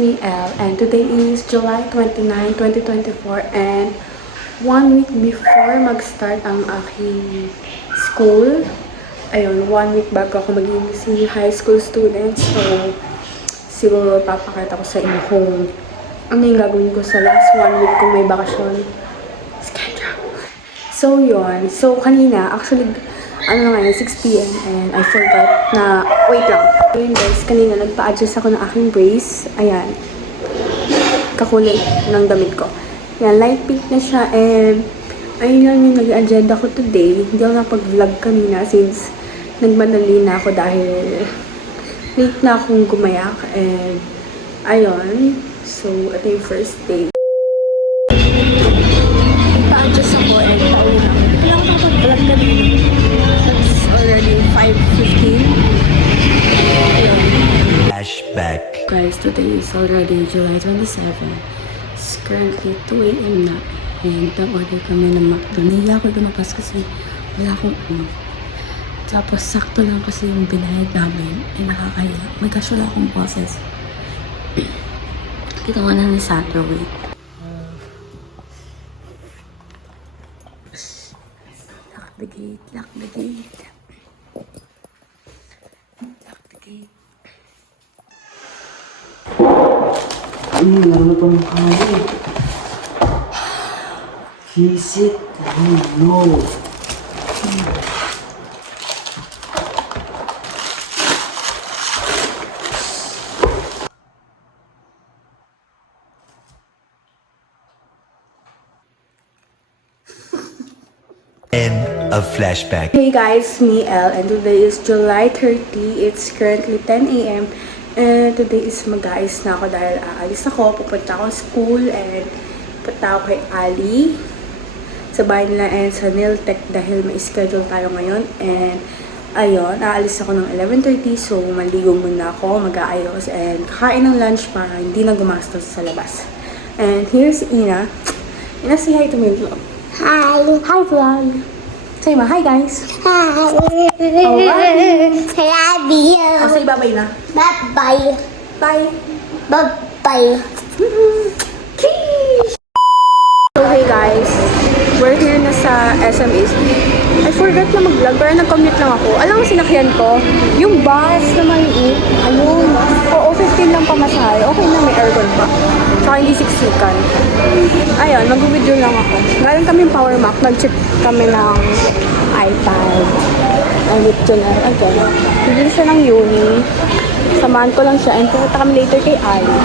me Elle, and today is July 29, 2024, and 1 week before mag-start ang aking school. Ayun, 1 week bago ako maging senior high school student. So, siguro papakita ko sa inyo kung ano yung gagawin ko sa last 1 week kung may bakasyon. Schedule. So, yun. So, kanina, actually, ano nga yun, 6 p.m. and I forgot na, wait lang. Ayun guys, kanina nagpa-adjust ako ng aking brace. Ayan. Kakulay ng damit ko. Ayan, light pink na siya and ayun lang yung nag-agenda ko today. Hindi ako napag-vlog kanina since nagmadali na ako dahil late na akong gumayak and ayun. So, ito yung first day. Nagpa-adjust ako and ayun lang. Kaya ako napag-vlog kanina. It's already 5:15. Flashback. Guys, today is already July 27. It's currently 2 a.m. na. And nag-order kami ng McDo. Nahiya ako lumakas kasi wala akong Tapos sakto lang kasi yung binayad namin. Nakakahiya. My gosh, wala akong boses. Kita ko na ni Saturday. Lock the gate. Lock the gate. Lock the gate. Lalo pa mong kaya. Visit. Oh no. End of flashback. Hey guys, me Elle, and today is July 30. It's currently 10 a.m. And today is mag-aayos na ako dahil aalis ako. Pupunta ako sa school and pupunta ako kay Ali sa bahay nila and sa nail tech dahil may schedule tayo ngayon. And ayun, aalis ako ng 11:30 so maligo muna ako, mag-aayos and kakain ng lunch para hindi na gumastos sa labas. And here's Ina. Ina, say hi to my vlog. Hi. Hi vlog. Say ma, hi guys. Hi. Alright. I love you. Oh, say bye-bye na. Bye-bye. Bye. Bye-bye. So hey guys, we're here na sa SM East. I forgot na mag-vlog pero nag-commute lang ako. Alam mo sinakyan ko? Yung bus na maliit. Ayun. Oo, 15 lang pamasahe. Okay na, may aircon pa. Saka hindi siksikan. Ayun, mag-video lang ako. Galing kami Power Mac. Nag-check kami ng iPad. Nag-check ko na. Again. Hindi siya ng uni. Samahan ko lang siya. And pumunta kami later kay Ali.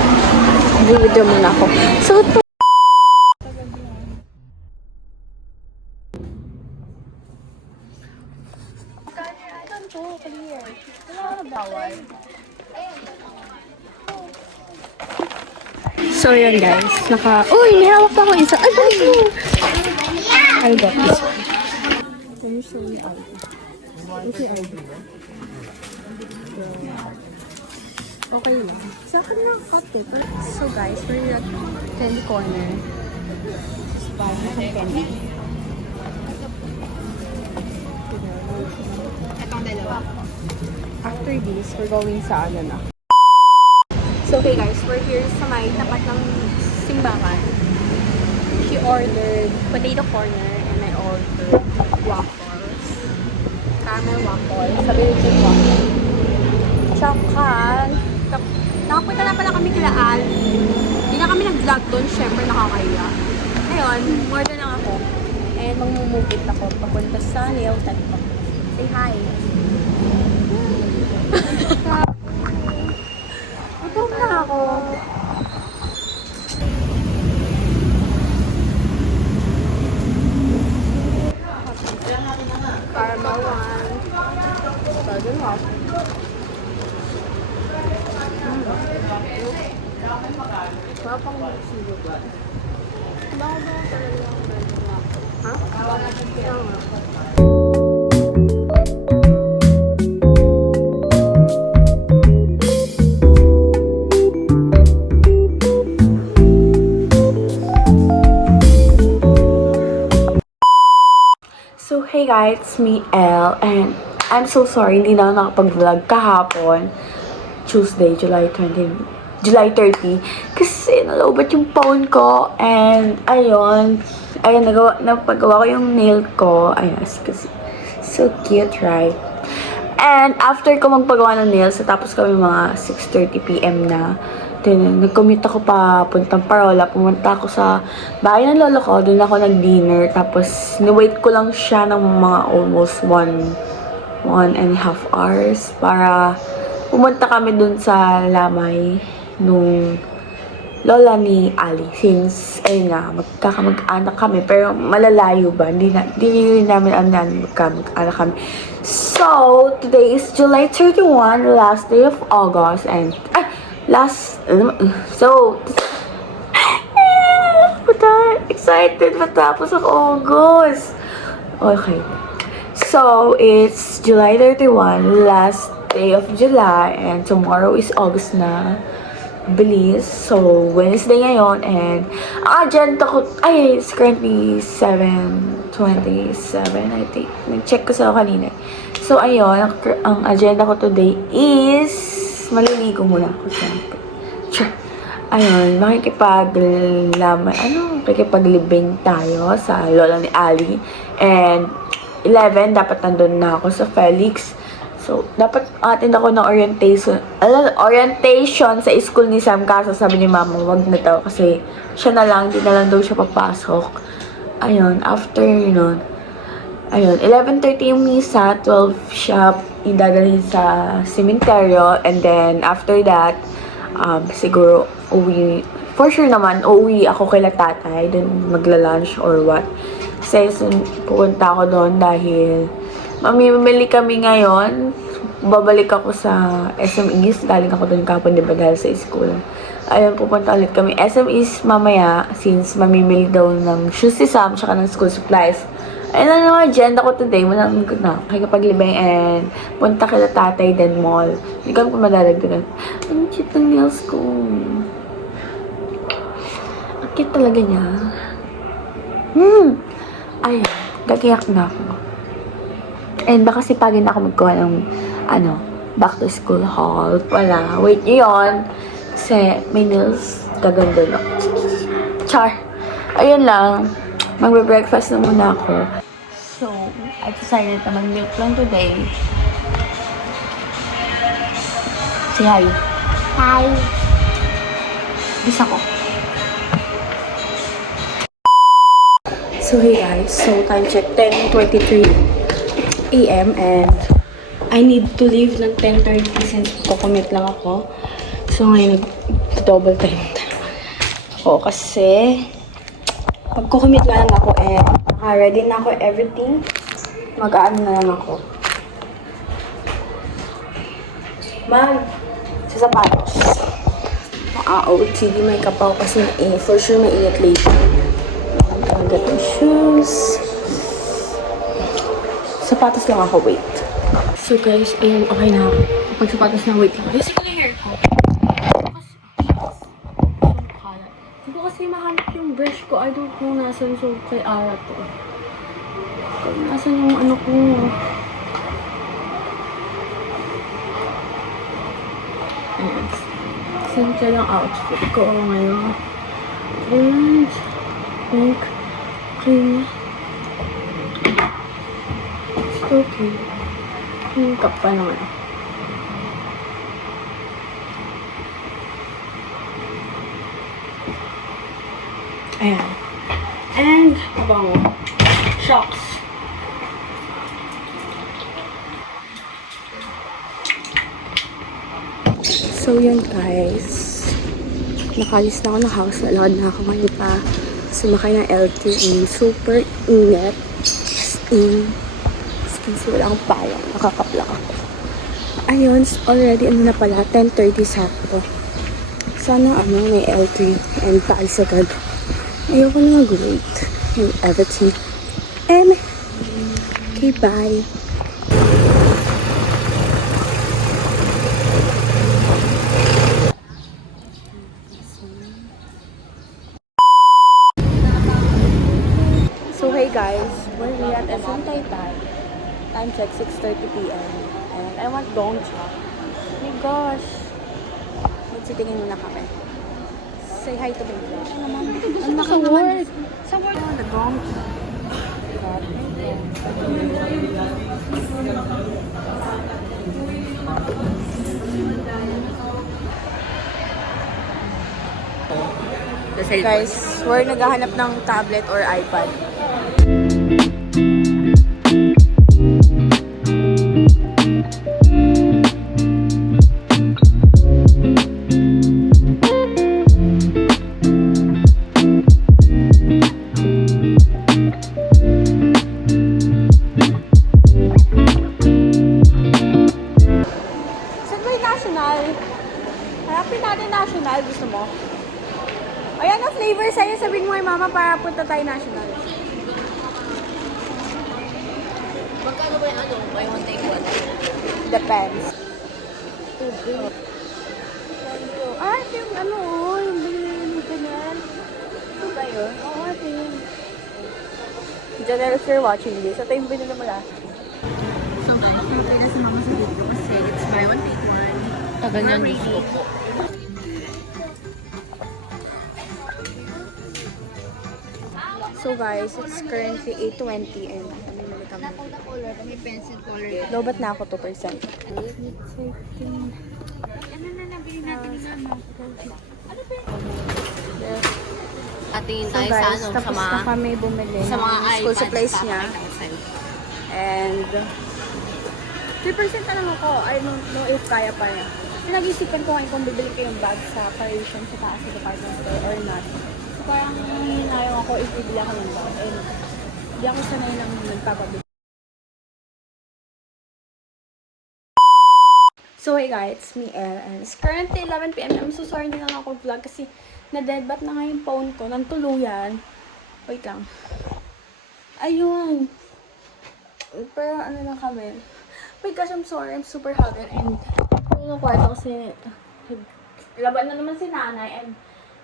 Mag-video muna ako. So, so yun guys, uy, may hawak pa ako isa. Ay, balik mo! I got this one. Can you show me ID? Okay, ID. Okay lang. Sa akin lang cocktail. So guys, we're at Candy Corner. Just buying some candy. After this, we're going sa ano na. So okay guys, we're here sa may tapat ng simbahan. She ordered potato corner and I ordered waffles. Caramel waffles. Sabi rin yung waffle. Tsaka, nakapunta na pala kami kila Ali. Hindi na kami nag-vlog doon. Siyempre nakakahiya. Ngayon, order lang ako. And magmumugit ako papunta sa nail tech ko. Say hi. Gutom na ako. Caramel one. Garden waffle. Mapang silo ba? Baka ba talaga yung garden waffle? Ha? Kaya nga. So, hey guys, it's me, Elle, and I'm so sorry, hindi na ako nakapag-vlog kahapon, Tuesday, July 20, July 30. Kasi nalobat yung phone ko. And, ayun, napagawa ko yung nail ko. Ayun, kasi so cute, right? And after ko magpagawa ng nails, tapos kami mga 6:30 PM na. Then, nag-commute ako pa puntang Parola. Pumunta ako sa bahay ng lolo ko. Doon ako nag-dinner. Tapos, ni-wait ko lang siya ng mga almost 1.5 hours para pumunta kami doon sa lamay nung lola ni Ali. Since, ayun nga, magkakamag-anak kami. Pero malalayo ba? Hindi rin namin magkamag-anak kami. So, today is July 31, last day of August. And, excited matapos ang August. Okay. So, it's July 31, last day of July, and tomorrow is August na. Bilis. So, Wednesday ngayon, and ang agenda ko, it's currently 7:27, I think. Nag-check ko sa kanina. So, ayun, ang agenda ko today is, maliligo muna ako, syempre. Sure. Ayun, makikipaglibing tayo sa lola ni Ali. And, 11, dapat nandun na ako sa Felix. So, dapat attend ako ng orientation sa school ni Sam. Kaso sabi ni Mama, wag na daw kasi siya na lang, di na lang daw siya papasok. Ayun, after yun, 11:30 yung misa, 12 siya idadalhin sa sementeryo, and then after that, siguro for sure naman, uuwi ako kay tatay, then magla-lunch or what. Kasi pupunta ako doon dahil mamimili kami ngayon. Babalik ako sa SM East. Galing ako doon kapon, diba, dahil sa school. Ayun, pupunta ulit kami SM East mamaya since mamimili daw ng shoes si Sam tsaka ng school supplies. Ayun lang yung agenda ko today. Malang good na. Kakipaglibing and punta kila tatay, then mall. Hindi ko pa madadagdagan. Ang cute ng nails ko. Ang cute talaga niya. Ayun, gagiyak na ako. And baka sipagin na ako magkuha ng back to school haul. Wala. Wait nyo yun. Kasi may nails. Gaganda na. Char. Ayun lang. Magbe-breakfast na muna ako. So, I decided na mag-milk lang today. Say hi. Hi. Bisa ko. So, hey guys. So, time check 10:23 AM and I need to leave ng 10:30 since kukumit lang ako. So, ngayon double time ako kasi pag-commit lang ako and naka-ready na ako everything. Mag-aano na lang ako. Sa sapatos. OOTD may kapaw kasi for sure may init later. I'll get my shoes. Sapatos lang ako, wait. So guys, ayun, okay na ako. Kapag sapatos na, wait lang. Ayusin ko na yung hair ko. Hindi ko kasi mahanap yung brush ko. I don't know nasan, so kay Ara to. Nasan yung ano ko. Ayan. Simple yung outfit ko ngayon. Orange, pink, cream. It's okay. Hingkap pa naman. Ayan. And, bango. Shocks. So, yan guys. Nakalis na ako ng house. Lalakad na ako ngayon pa. Sumakay ng LTE. Super ingat. As in, kasi wala akong payang. Nakakaplak ako. Ayun, already na pala. 10:30 sakto. Sana may L3 and paalis agad. Ayoko na mag-wait. And everything. And, okay, bye. So, hey guys, we're here at SM Taytay. Time check, 6:30 PM. And I want Gongcha. Oh my gosh. Sitingin muna kami. Say hi to my friend. Ang naka word. Sa word. Nagong. Guys, we're naghahanap ng tablet or iPad. Saan ba yung national? Hanapin natin national. Gusto mo? Ayan ang flavor sa'yo. Sabihin mo kay mama para punta tayo national. Magkano ba yung ano? Buy one, take one? Depends. Ah, ito yung ano, yung binili ng ganyan. Ito ba yun? Oo, ito yun. Janelle, if you're watching this, ito yung binili mo last. So guys, okay na si mama sa dito kasi it's buy one, take one. Tagal na gusto ko. So guys, it's currently 8:20 and namimili kami. Color, may pencil color. Lobat na ako 2%. Ano na nabili natin ni mama? Atingin So tayo sa guys, ano, tapos sa mga, na kami bumili sa mga ng school iPads, supplies sa niya. pencil. And 3% na lang ako. I don't know if kaya pa rin. Pinag-isipan ko ngayon kung bibili ko yung bag sa Parisian sa taas sa department store or not. So parang hinayang ako if bibili ako ng bag. And hindi ako sanay ng nagpapabili. So hey guys, it's me Elle and it's currently 11 PM. I'm so sorry hindi lang ako vlog kasi na-deadbat na nga yung phone ko ng tuluyan. Wait lang. Ayun. Pero ano lang kami. My gosh, I'm sorry. I'm super haggard and yung kwarto kasi laban na naman si nanay and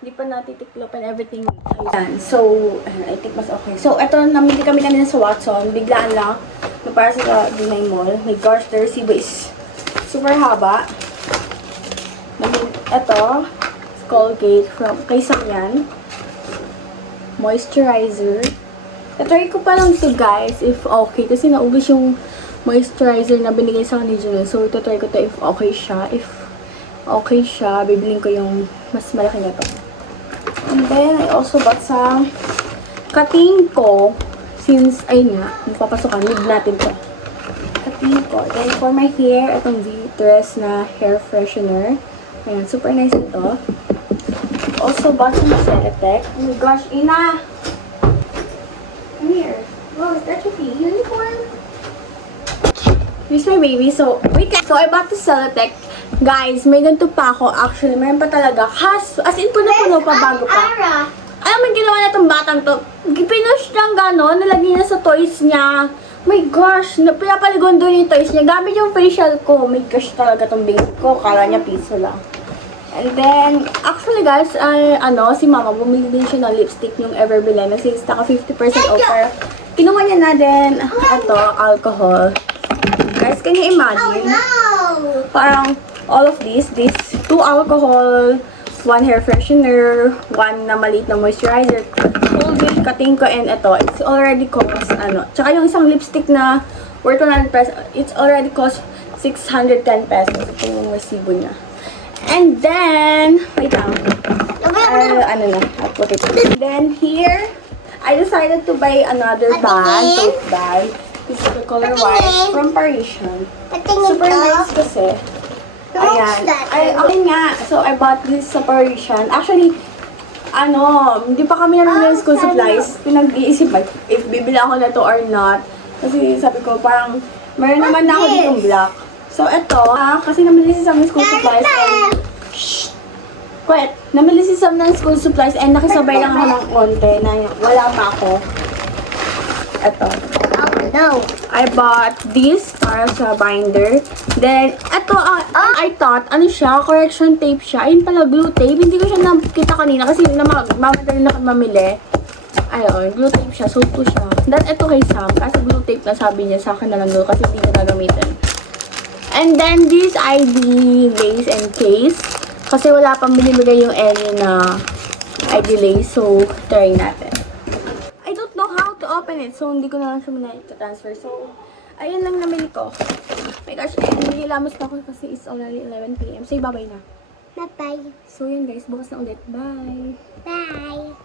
hindi pa natitiklop and everything. Ayan. So, I think mas okay. So, eto, namili kami kanina sa Watson. Biglaan lang. Na para sa Dunay Mall. My gosh, the resibo is super haba. Eto, Colgate from kay Samyan. Moisturizer. Tatry ko pa lang to guys if okay. Kasi naubos yung moisturizer na binigay sa akin ni Janelle. So, tatry ko to if okay siya. If okay siya, bibilin ko yung mas malaki na to. And then, I also bought some kating ko. Since, ayun nga, magpapasokan. Need natin to. Kating ko. Then, for my hair, itong V-Dress na hair freshener. Ayan, super nice ito. Also bought some Ceratec. Oh my gosh, Ina! Come here. Wow, is that your uniform? Here's my baby. So, wait lang. So, I bought the Ceratec. Guys, may ganito pa ako. Actually, mayroon pa talaga. As in, puno-puno pa bago pa. Alam mo, ginawa na itong batang to. Pinush lang gano'n. Nalagay niya sa toys niya. My gosh, pinapaligon doon yung toys niya. Gamit yung facial ko. My gosh, talaga itong baby ko. Kala niya piso lang. And then, actually guys, si mama, bumili din siya ng lipstick yung Everbelen. Since naka 50% off. Pero, kinuha niya na din alcohol. Guys, can you imagine? Parang, all of these 2 alcohol, 1 hair freshener, 1 na maliit na moisturizer, Colgate, kating ko, and ito, it's already cost, tsaka yung isang lipstick na worth 100 pesos, it's already cost 610 pesos. Ito yung resibo niya. And then, wait lang, I'll put it. Then here, I decided to buy another bag, tote bag. This is the color white from Parisian. Super nice kasi. Ayan. Okay nga. So, I bought this sa Parisian. Actually, hindi pa kami namin ng school supplies. Pinag-iisip if bibili ako na to or not. Kasi sabi ko, parang, mayroon naman na ako ditong black. So, eto, kasi namili si Sam ng school supplies and, quiet. Namili si Sam ng school supplies and nakisabay lang ako ng konti na wala pa ako. Eto. No. I bought this para sa binder. Then, ito, I thought, siya, correction tape siya. Ayun pala, glue tape. Hindi ko siya nakita kanina kasi mamadali na mamili. Ayun, glue tape siya. Suot ko siya. Then, ito kay Sam. Kasi glue tape na sabi niya sa akin na lang doon kasi hindi ko nagamitin. And then, this ID lace and case. Kasi wala pang binibigay yung Ellie na I delay. So, try natin. I don't know how to open it. So, hindi ko na lang siya muna ito-transfer. So, ayun lang namili ko. My gosh, nililamos na ako kasi it's already 11 p.m. So, babay na. Bye-bye. So, yun guys. Bukas na ulit. Bye! Bye.